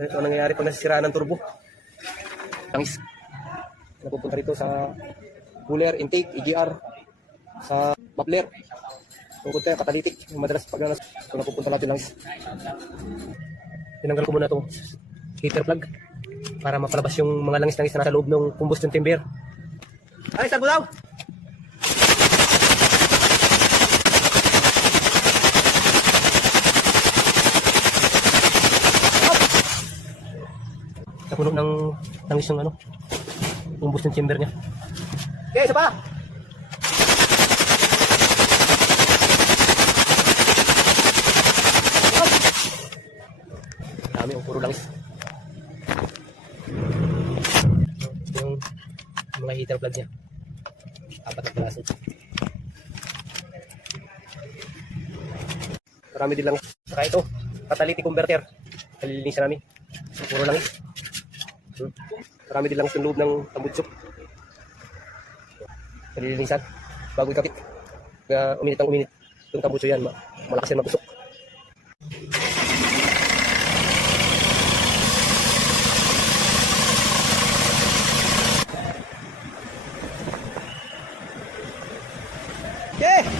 Ito ang nangyayari pag nasisiraan ng turbo. Langis. Napupunta rito sa cooler, intake, EGR, sa muffler. Tungkol tayo, catalytic. Madalas pag napupunta natin langis. Tinanggal ko muna itong heater plug para mapalabas yung mga langis-langis na nasa loob ng combustion chamber. Ay, sago daw! Napuno ng langis yung combustion chamber niya. Okay, isa pa! Dami yung puro langis. Yung mga heater plug niya. 4 na palaso. Marami din langis. Saka ito, catalytic converter. Kalilinisan namin. Puro langis. Marami din langis yung loob ng tambutsok. Kalilinisan. Bago ikapit. Kaya uminit ang uminit. Yung tambutso yan, malakas yan matusok. Okay.